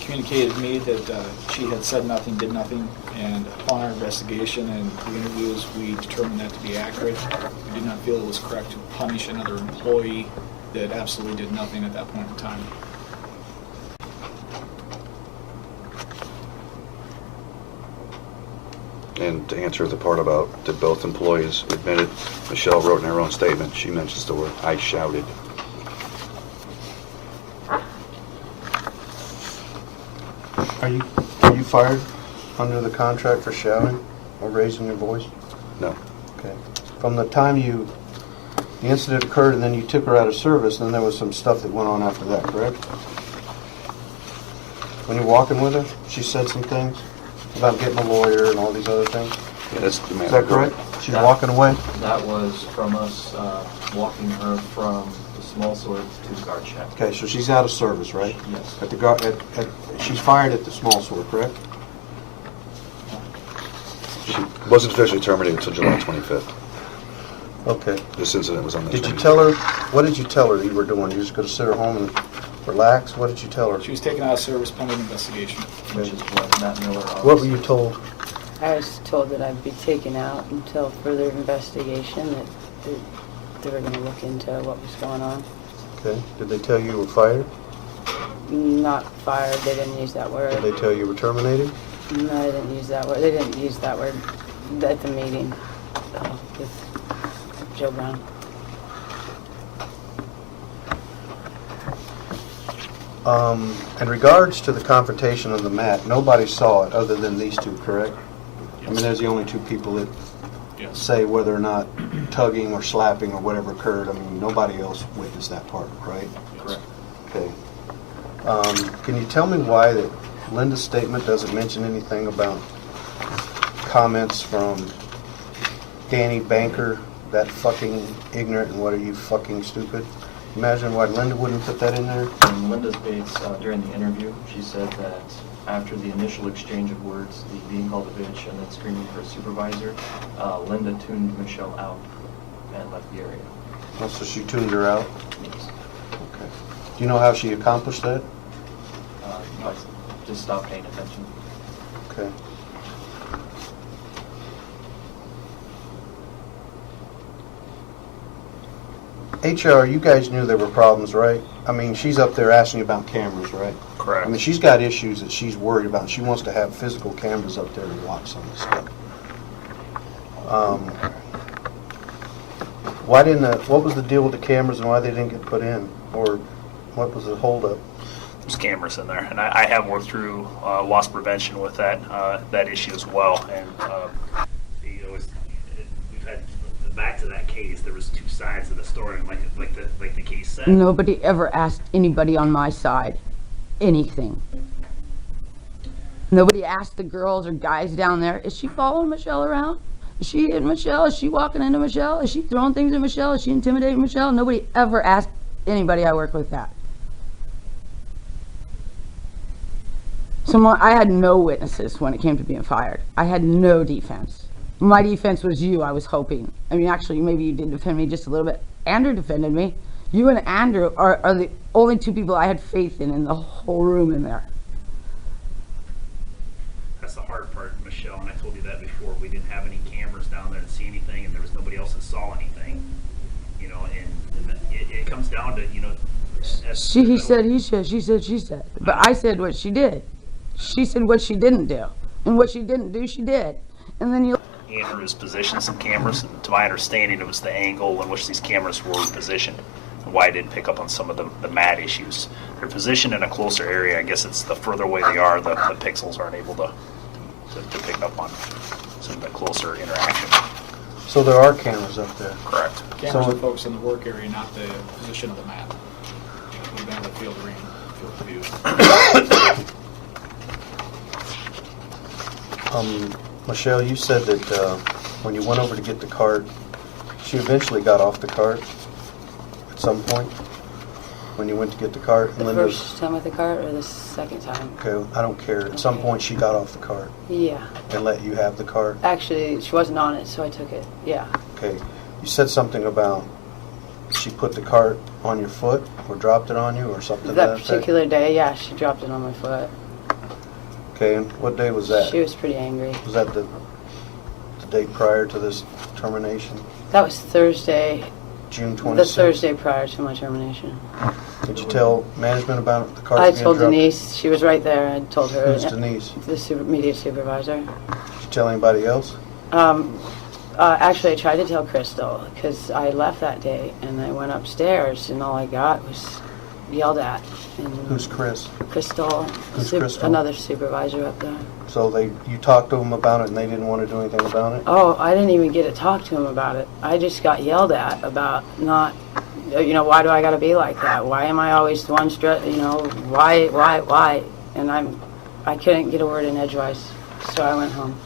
communicated to me that she had said nothing, did nothing, and upon our investigation and the interviews, we determined that to be accurate. We did not feel it was correct to punish another employee that absolutely did nothing at that point in time. And to answer the part about did both employees admit it, Michelle wrote in her own statement, she mentions the word, I shouted. Are you fired under the contract for shouting or raising your voice? No. Okay. From the time the incident occurred and then you took her out of service, then there was some stuff that went on after that, correct? When you're walking with her, she said some things about getting a lawyer and all these other things? Yeah, that's the Is that correct? She's walking away? That was from us walking her from the small sword to the guard shack. Okay, so she's out of service, right? Yes. At the she's fired at the small sword, correct? She wasn't officially terminated until July 25th. Okay. This incident was on the Did you 25th. tell her, what did you tell her you were doing? You were just going to sit her home and relax? What did you tell her? She was taken out of service pending investigation. Which is what Matt Miller What were you told? I was told that I'd be taken out until further investigation, that they were going to look into what was going on. Okay. Did they tell you you were fired? Not fired, they didn't use that word. Did they tell you you were terminated? No, they didn't use that word. They didn't use that word at the meeting with Joe Brown. In regards to the confrontation on the mat, nobody saw it other than these two, correct? I mean, there's the only two people that Yes. say whether or not tugging or slapping or whatever occurred. I mean, nobody else witnessed that part, right? Correct. Okay. Can you tell me why that Linda's statement doesn't mention anything about comments from Danny Banker, that fucking ignorant and what are you fucking stupid? Imagine why Linda wouldn't put that in there. In Linda Bates, during the interview, she said that after the initial exchange of words, the being called a bitch and then screaming for a supervisor, Linda tuned Michelle out and left the area. Oh, so she tuned her out? Yes. Okay. Do you know how she accomplished that? I just stopped paying attention. Okay. HR, you guys knew there were problems, right? I mean, she's up there asking you about cameras, right? Correct. I mean, she's got issues that she's worried about. She wants to have physical cameras up there to watch some of this stuff. What was the deal with the cameras and why they didn't get put in? Or what was the holdup? There's cameras in there, and I have worked through loss prevention with that issue as well. And we've had back to that case, there was two sides of the story, and like the case said. Nobody ever asked anybody on my side anything. Nobody asked the girls or guys down there, is she following Michelle around? Is she hitting Michelle? Is she walking into Michelle? Is she throwing things at Michelle? Is she intimidating Michelle? Nobody ever asked anybody I work with that. I had no witnesses when it came to being fired. I had no defense. My defense was you, I was hoping. I mean, actually, maybe you did defend me just a little bit. Andrew defended me. You and Andrew are the only two people I had faith in the whole room in there. That's the hard part, Michelle, and I told you that before. We didn't have any cameras down there to see anything, and there was nobody else that saw anything. You know, and it comes down to, you know, He said, he said, she said, she said. But I said what she did. She said what she didn't do. And what she didn't do, she did. And then you... Andrew's positioned some cameras, and to my understanding, it was the angle in which these cameras were positioned, and why I didn't pick up on some of the mat issues. They're positioned in a closer area. I guess it's the further away they are, the pixels aren't able to pick up on some of the closer interaction. So there are cameras up there. Correct. Cameras So- are focused on the work area, not the position of the mat. We've been able to field view. Michelle, you said that when you went over to get the cart, she eventually got off the cart at some point when you went to get the cart. The Linda's- first time with the cart or the second time? Okay, I don't care. At some point, she got off the cart Yeah. and let you have the cart. Actually, she wasn't on it, so I took it. Yeah. Okay, you said something about she put the cart on your foot or dropped it on you or something. to That effect? particular day, yeah, she dropped it on my foot. Okay, and what day was that? She was pretty angry. Was that the day prior to this termination? That was Thursday, June the 26th? Thursday prior to my termination. Did you tell management about the cart I being told dropped? Denise, she was right there, I told her. Who's Denise? The media supervisor. Did you tell anybody else? Actually, I tried to tell Crystal because I left that day and I went upstairs and all I got was yelled at. And Who's Chris? Crystal, Who's Crystal? another supervisor up there. So you talked to them about it and they didn't want to do anything about it? Oh, I didn't even get to talk to him about it. I just got yelled at about not, you know, why do I got to be like that? Why am I always the one, you know, why? And I couldn't get a word in edgewise, so I went home.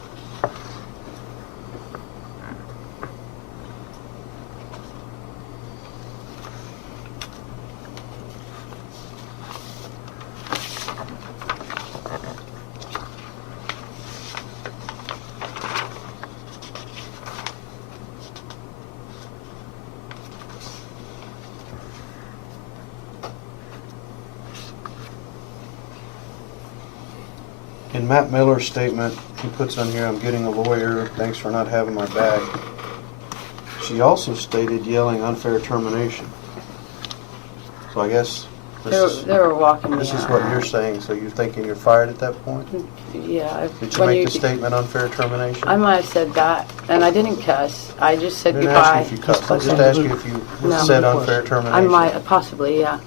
In Matt Miller's statement, he puts on here, I'm getting a lawyer, thanks for not having my back. She also stated yelling unfair termination. So I guess They were walking me this is out. what you're saying, so you're thinking you're fired at that point? Yeah. Did you when make the statement unfair termination? I might have said that, and I didn't cuss. I just I said didn't goodbye. ask you if you cussed, I just asked you if you No. said unfair I termination. might, possibly, yeah.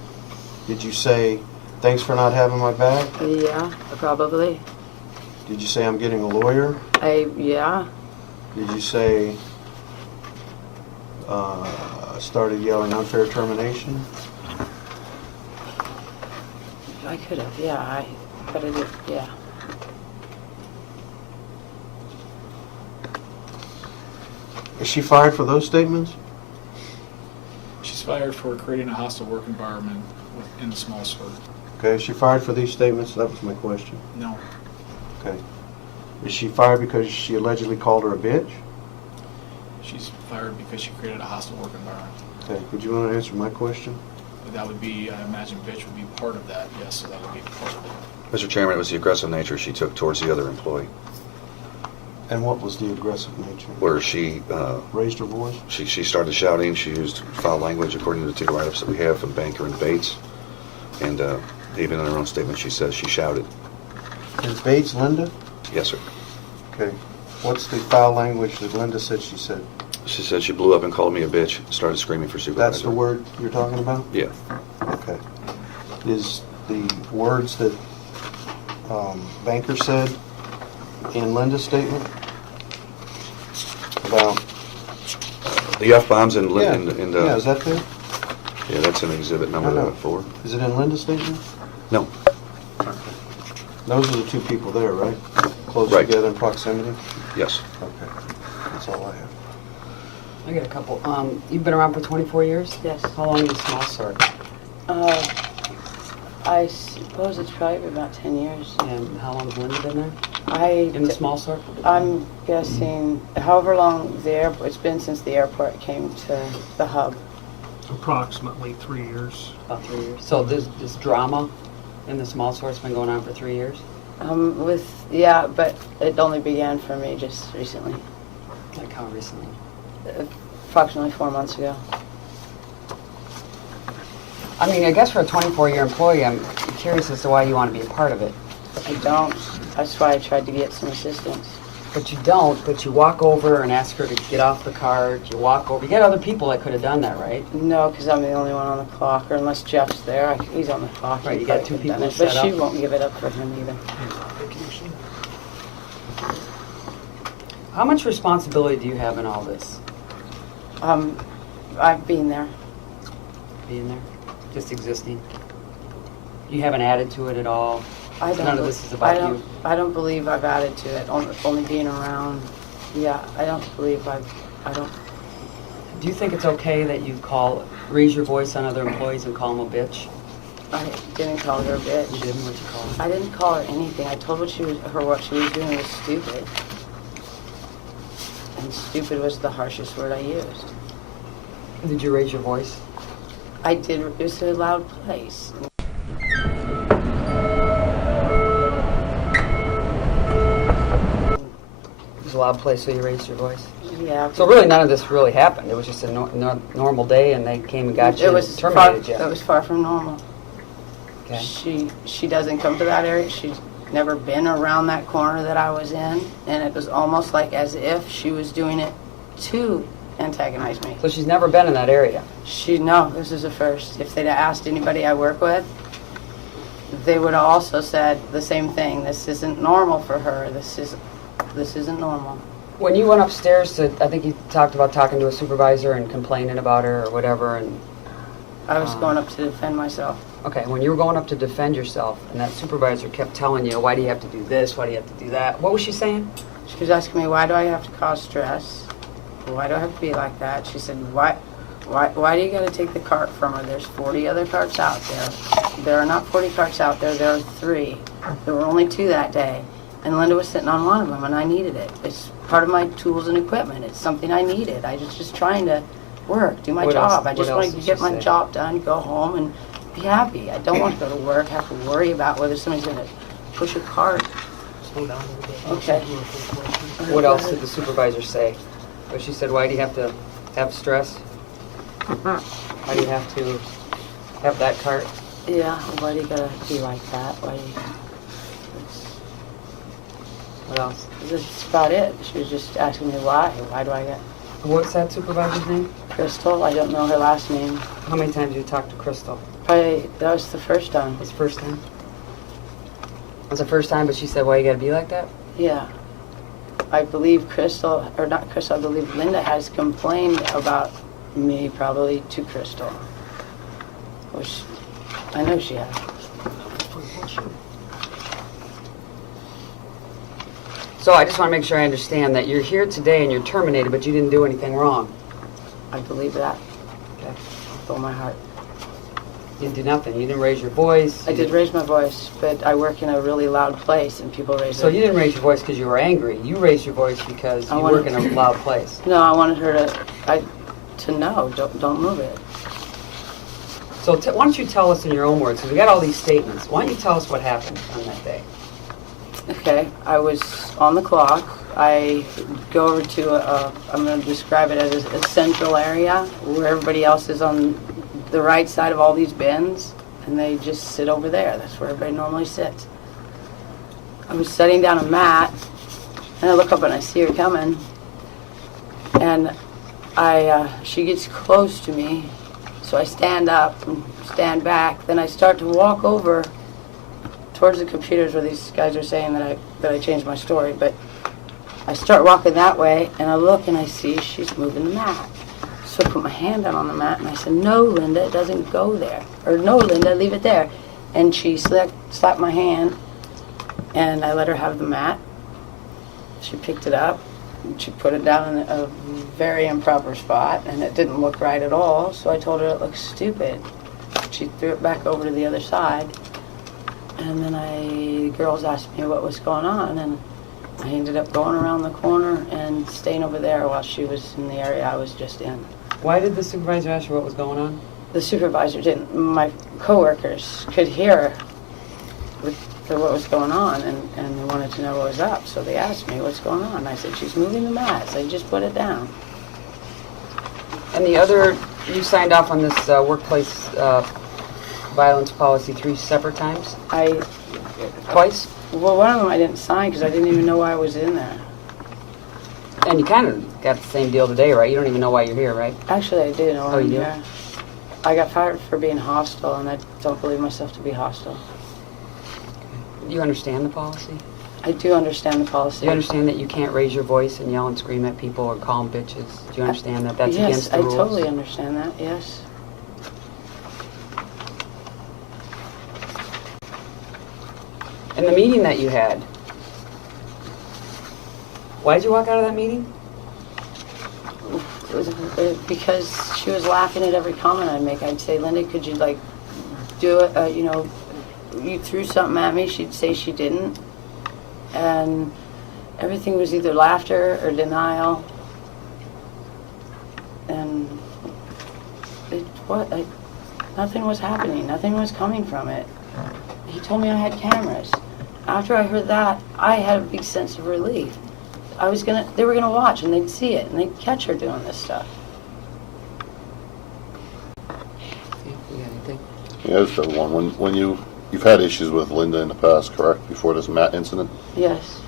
Did you say, thanks for not having my back? Yeah, probably. Did you say, I'm getting a lawyer? Yeah. Did you say, started yelling unfair termination? I could have, yeah. But I did, yeah. Is she fired for those statements? She's fired for creating a hostile work environment in the small store. Okay, is she fired for these statements? That was my question. No. Okay. Is she fired because she allegedly called her a bitch? She's fired because she created a hostile work environment. Okay, would you want to answer my question? But that would be, I imagine bitch would be part of that, yes, so that would be part of it. Mr. Chairman, it was the aggressive nature she took towards the other employee, And what was the aggressive nature? where she Raised her voice? she started shouting. She used foul language according to the two write-ups that we have from Banker and Bates. And even in her own statement, she says she shouted. Is Bates Linda? Yes, sir. Okay. What's the foul language that Linda said she said? She said she blew up and called me a bitch and started screaming for supervisor. That's the word you're talking about? Yeah. Okay. Is the words that Banker said in Linda's statement about The F-bombs in, Yeah, in yeah, is that there? yeah, that's in exhibit No, number no. 4. Is it in Linda's statement? No. Those are the two people there, right? Close Right. together in proximity? Yes. Okay, that's all I have. I got a couple. You've been around for 24 years? Yes. How long is small sort? I suppose it's probably about 10 years. And how long has Linda been there? In the small sort? I'm guessing however long it's been since the airport came to the hub. Approximately 3 years. About 3 years. So this drama in the small sort's been going on for 3 years? But it only began for me just recently, Like how recently? approximately 4 months ago. I mean, I guess for a 24-year employee, I'm curious as to why you want to be a part of it. I don't. That's why I tried to get some assistance. But you don't, but you walk over and ask her to get off the cart. You walk over. You got other people that could have done that, right? No, because I'm the only one on the clock, or unless Jeff's there, he's on the clock. Right, he you got probably two could've done people it, set but she up. won't give it up for him either. How much responsibility do you have in all this? I've been there. Being there? Just existing? You haven't added to it at all? I don't. None of this is about you? I don't believe I've added to it. Only being around. Yeah, I don't believe I don't. Do you think it's okay that you raise your voice on other employees and call them a bitch? I didn't call her a bitch. You didn't? What'd you call her? I didn't call her anything. I told what she was doing was stupid. And stupid was the harshest word I used. Did you raise your voice? I did. It was a loud place. It was a loud place, so you raised your voice? Yeah. So really none of this really happened. It was just a normal day and they came and got you It and was terminated you. It was far from normal. Okay. She doesn't come to that area. She's never been around that corner that I was in, and it was almost like as if she was doing it to antagonize me. So she's never been in that area? No, this is the first. If they'd asked anybody I work with, they would have also said the same thing. This isn't normal for her. This isn't normal. When you went upstairs I think you talked about talking to a supervisor and complaining about her or whatever, and I was going up to defend myself. okay, when you were going up to defend yourself and that supervisor kept telling you, why do you have to do this, why do you have to do that, what was she saying? She was asking me, why do I have to cause stress? Why do I have to be like that? She said, why do you got to take the cart from her? There's 40 other carts out there. There are not 40 carts out there. There are 3. There were only 2 that day. And Linda was sitting on one of them, and I needed it. It's part of my tools and equipment. It's something I needed. I was just trying to work, do my What else- job. I just what wanted else to did get she my say? job done, go home, and be happy. I don't want to go to work, have to worry about whether somebody's going to push a cart. Slow down a little bit. Okay. What else did the supervisor say? But she said, why do you have to have stress? Why do you have to have that cart? Yeah, why do you got to be like that? Why do you... What else? That's about it. She was just asking me why. Why do I get What's that supervisor's name? Crystal? I don't know her last name. How many times you talked to Crystal? Probably that was the first time. That's the first time? That's the first time, but she said, why you gotta be like that? Yeah. I believe Crystal, or not Crystal, I believe Linda has complained about me probably to Crystal. Which I know she has. So I just want to make sure I understand that you're here today and you're terminated, but you didn't do anything wrong. I believe that Okay. with all my heart. You didn't do nothing. You didn't raise your voice. I did raise my voice, but I work in a really loud place and people raise So their... you didn't raise your voice because you were angry. You raised your voice because I you wanted- work in a loud place. No, I wanted her to know, don't move it. So why don't you tell us in your own words, because we got all these statements. Why don't you tell us what happened on that day? Okay, I was on the clock. I go over to I'm going to describe it as a central area where everybody else is on the right side of all these bins, and they just sit over there. That's where everybody normally sits. I was setting down a mat, and I look up and I see her coming, and she gets close to me, so I stand up and stand back. Then I start to walk over towards the computers where these guys are saying that I changed my story, but I start walking that way, and I look and I see she's moving the mat. So I put my hand down on the mat and I said, no, Linda, it doesn't go there. Or no, Linda, leave it there. And she slapped my hand and I let her have the mat. She picked it up and she put it down in a very improper spot and it didn't look right at all. So I told her it looks stupid. She threw it back over to the other side. And then the girls asked me what was going on, and I ended up going around the corner and staying over there while she was in the area I was just in. Why did the supervisor ask you what was going on? The supervisor didn't. My coworkers could hear what was going on, and they wanted to know what was up. So they asked me what's going on. I said, she's moving the mats. I just put it down. And the other, you signed off on this workplace violence policy 3 separate times? Twice? Well, one of them I didn't sign because I didn't even know why I was in there. And you kind of got the same deal today, right? You don't even know why you're here, right? Actually, I do know why Oh, I'm you do? here. I got fired for being hostile, and I don't believe myself to be hostile. Do you understand the policy? I do understand the Do policy. you understand that you can't raise your voice and yell and scream at people or call them bitches? Do you understand that that's yes, against the rules? I totally understand that, yes. And the meeting that you had, why did you walk out of that meeting? It was because she was laughing at every comment I'd make. I'd say, Linda, could you, like, do it, you threw something at me. She'd say she didn't. And everything was either laughter or denial. And nothing was happening. Nothing was coming from it. He told me I had cameras. After I heard that, I had a big sense of relief. They were gonna watch and they'd see it and they'd catch her doing this stuff. You got anything? Yeah, just one. When you've had issues with Linda in the past, correct? Before this Matt incident? Yes.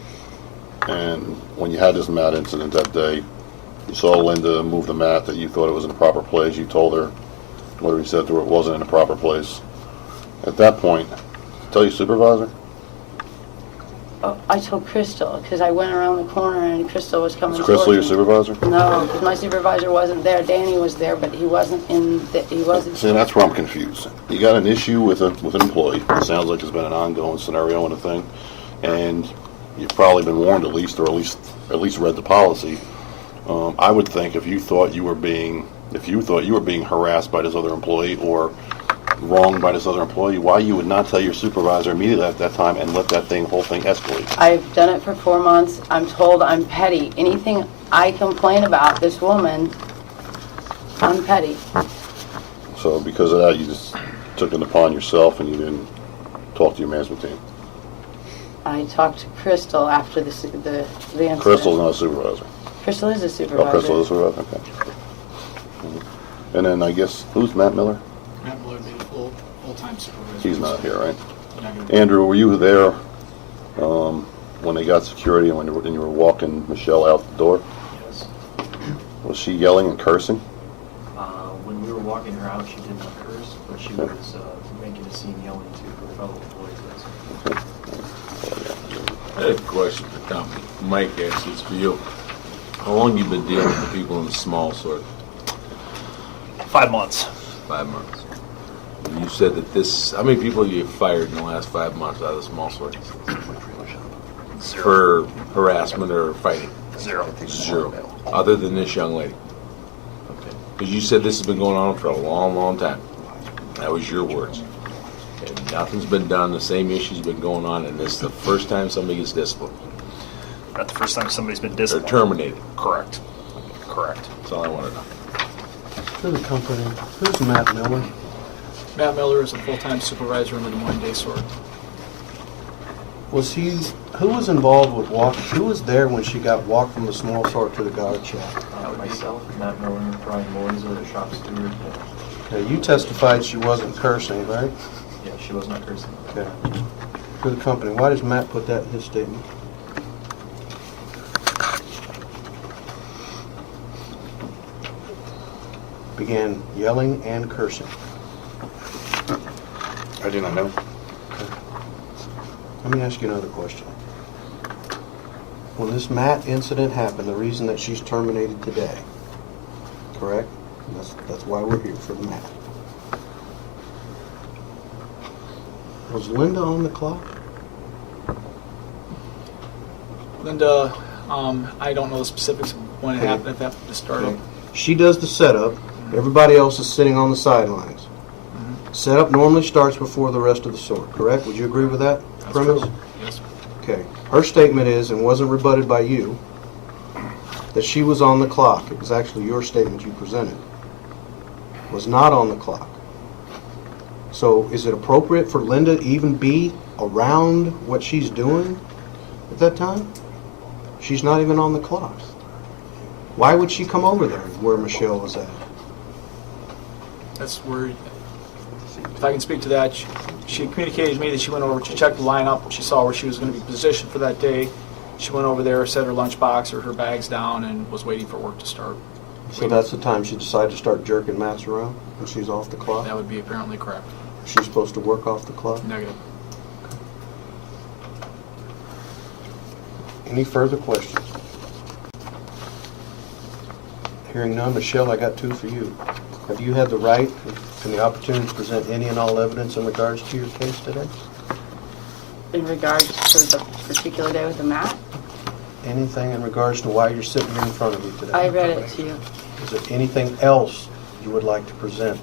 And when you had this Matt incident that day, you saw Linda move the mat that you thought it was in the proper place. You told her, whatever you said to her, it wasn't in the proper place. At that point, tell your supervisor? Oh, I told Crystal because I went around the corner and Crystal was coming Was Crystal your towards me. supervisor? No, because my supervisor wasn't there. Danny was there, but he wasn't he wasn't. See, that's where I'm confused. You got an issue with an employee. It sounds like it's been an ongoing scenario and a thing, and you've probably been warned at least read the policy. I would think if you thought you were being harassed by this other employee or wronged by this other employee, why you would not tell your supervisor immediately at that time and let that whole thing escalate? I've done it for 4 months. I'm told I'm petty. Anything I complain about this woman, I'm petty. So because of that, you just took it upon yourself and you didn't talk to your management team. I talked to Crystal after the incident. Crystal's not a supervisor. Crystal is a supervisor. Oh, Crystal is a supervisor. Okay. And then I guess who's Matt Miller? Matt Miller would be the full-time supervisor. He's not here, right? Not gonna be- Andrew, were you there when they got security and when you were walking Michelle out the door? Yes. Was she yelling and cursing? When we were walking her out, she did not curse, but she was making a scene yelling to her fellow employees. I have a question for Tommy. Mike, actually, it's for you. How long you been dealing with the people in the small sort? 5 months. 5 months. And you said that how many people you fired in the last 5 months out of the small sort? Zero. For harassment or fighting? Zero. Zero. Other than this young lady? Okay. Because you said this has been going on for a long, long time. That was your words. And nothing's been done, the same issue's been going on, and this is the first time somebody gets disciplined. Not the first time somebody's been Or disciplined. terminated. Correct. Correct. That's all I want to know. To the company, who's Matt Miller? Matt Miller is a full-time supervisor in the Des Moines Day Sword. Who was involved with who was there when she got walked from the small sort to the guard shack? Myself, Matt Miller, Brian Moiser, the shop steward. Now, you testified she wasn't cursing, right? Yeah, she was not cursing. Okay. For the company, why does Matt put that in his statement? Began yelling and cursing. I do not know. Let me ask you another question. When this Matt incident happened, the reason that she's terminated today, correct? That's why we're here, for the map. Was Linda on the clock? Linda, I don't know the specifics of when it Okay. happened, if that was the startup. Okay. She does the setup. Everybody else is sitting on the sidelines. Setup normally starts before the rest of the sort, correct? Would you agree with that That's premise? true. Yes. Okay. Her statement is, and wasn't rebutted by you, that she was on the clock. It was actually your statement you presented. Was not on the clock. So is it appropriate for Linda to even be around what she's doing at that time? She's not even on the clock. Why would she come over there where Michelle was at? That's where, if I can speak to that, she communicated to me that she went over, she checked the lineup, she saw where she was going to be positioned for that day. She went over there, set her lunchbox or her bags down, and was waiting for work to start. So that's the time she decided to start jerking Matt's around when she's off the clock? That would be apparently correct. She's supposed to work off the clock? Negative. Any further questions? Hearing none, Michelle, I got two for you. Have you had the right and the opportunity to present any and all evidence in regards to your case today? In regards to the particular day with the map, Anything in regards to why you're sitting here in front of me today? I read it to you. Is there anything else you would like to present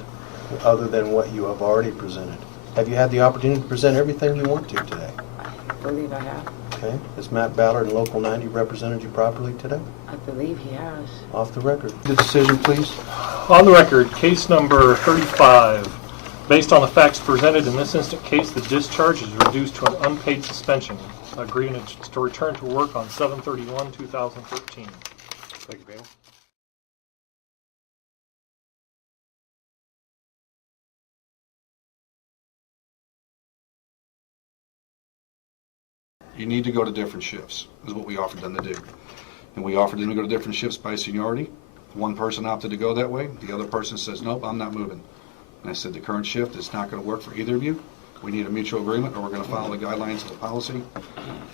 other than what you have already presented? Have you had the opportunity to present everything you want to today? I believe I have. Okay. Has Matt Ballard in Local 90 represented you properly today? I believe he has. Off the record. The decision, please. On the record, case number 35. Based on the facts presented in this instant case, the discharge is reduced to an unpaid suspension. Agreeing to return to work on 7/31/2013. Thank you, Daniel. You need to go to different shifts, is what we offered them to do. And we offered them to go to different shifts by seniority. One person opted to go that way. The other person says, nope, I'm not moving. And I said, the current shift is not going to work for either of you. We need a mutual agreement, or we're going to follow the guidelines of the policy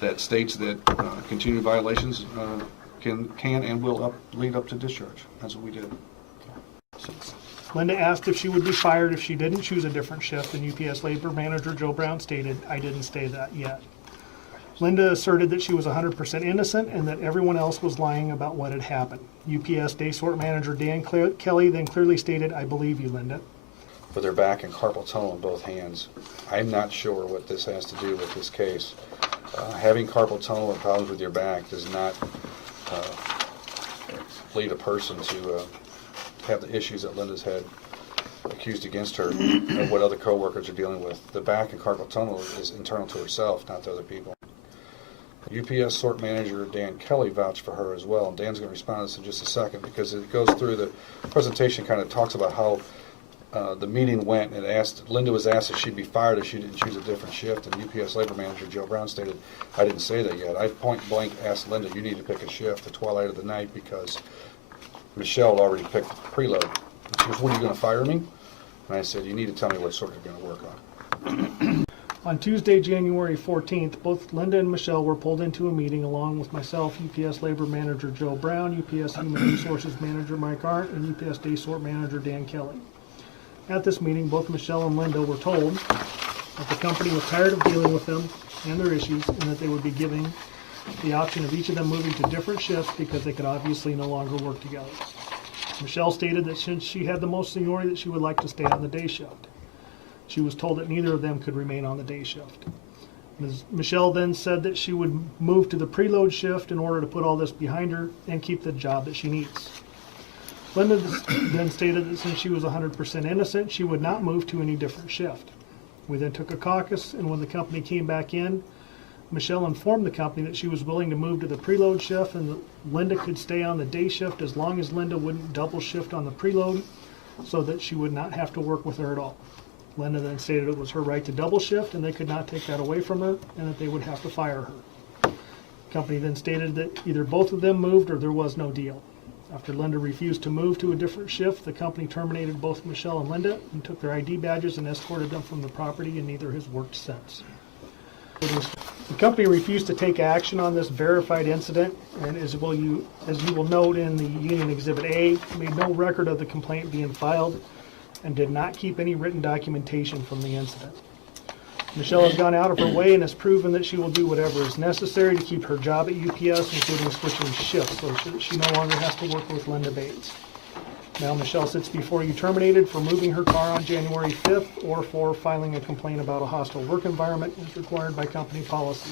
that states that continued violations can and will lead up to discharge. That's what we did. Linda asked if she would be fired if she didn't choose a different shift, and UPS labor manager Joe Brown stated, "I didn't say that yet." Linda asserted that she was 100% innocent and that everyone else was lying about what had happened. UPS day sort manager Dan Kelly then clearly stated, "I believe you, Linda." With their back and carpal tunnel in both hands. I'm not sure what this has to do with this case. Having carpal tunnel or problems with your back does not lead a person to have the issues that Linda's had accused against her and what other co-workers are dealing with. The back and carpal tunnel is internal to herself, not to other people. UPS sort manager Dan Kelly vouched for her as well, and Dan's going to respond to this in just a second because it goes through the presentation, kind of talks about how the meeting went, and Linda was asked if she'd be fired if she didn't choose a different shift, and UPS labor manager Joe Brown stated, I didn't say that yet. I point blank asked Linda, you need to pick a shift, the twilight of the night, because Michelle already picked preload. She goes, what, are you going to fire me? And I said, you need to tell me what sort you're going to work on. On Tuesday, January 14th, both Linda and Michelle were pulled into a meeting along with myself, UPS labor manager Joe Brown, UPS human resources manager Mike Arndt, and UPS day sort manager Dan Kelly. At this meeting, both Michelle and Linda were told that the company was tired of dealing with them and their issues, and that they would be giving the option of each of them moving to different shifts because they could obviously no longer work together. Michelle stated that since she had the most seniority, that she would like to stay on the day shift. She was told that neither of them could remain on the day shift. Michelle then said that she would move to the preload shift in order to put all this behind her and keep the job that she needs. Linda then stated that since she was 100% innocent, she would not move to any different shift. We then took a caucus, and when the company came back in, Michelle informed the company that she was willing to move to the preload shift and that Linda could stay on the day shift as long as Linda wouldn't double shift on the preload so that she would not have to work with her at all. Linda then stated it was her right to double shift and they could not take that away from her and that they would have to fire her. The company then stated that either both of them moved or there was no deal. After Linda refused to move to a different shift, the company terminated both Michelle and Linda and took their ID badges and escorted them from the property, and neither has worked since. The company refused to take action on this verified incident, and as you will note in the Union Exhibit A, made no record of the complaint being filed and did not keep any written documentation from the incident. Michelle has gone out of her way and has proven that she will do whatever is necessary to keep her job at UPS, including switching shifts, so she no longer has to work with Linda Bates. Now Michelle sits before you terminated for moving her car on January 5th or for filing a complaint about a hostile work environment as required by company policy.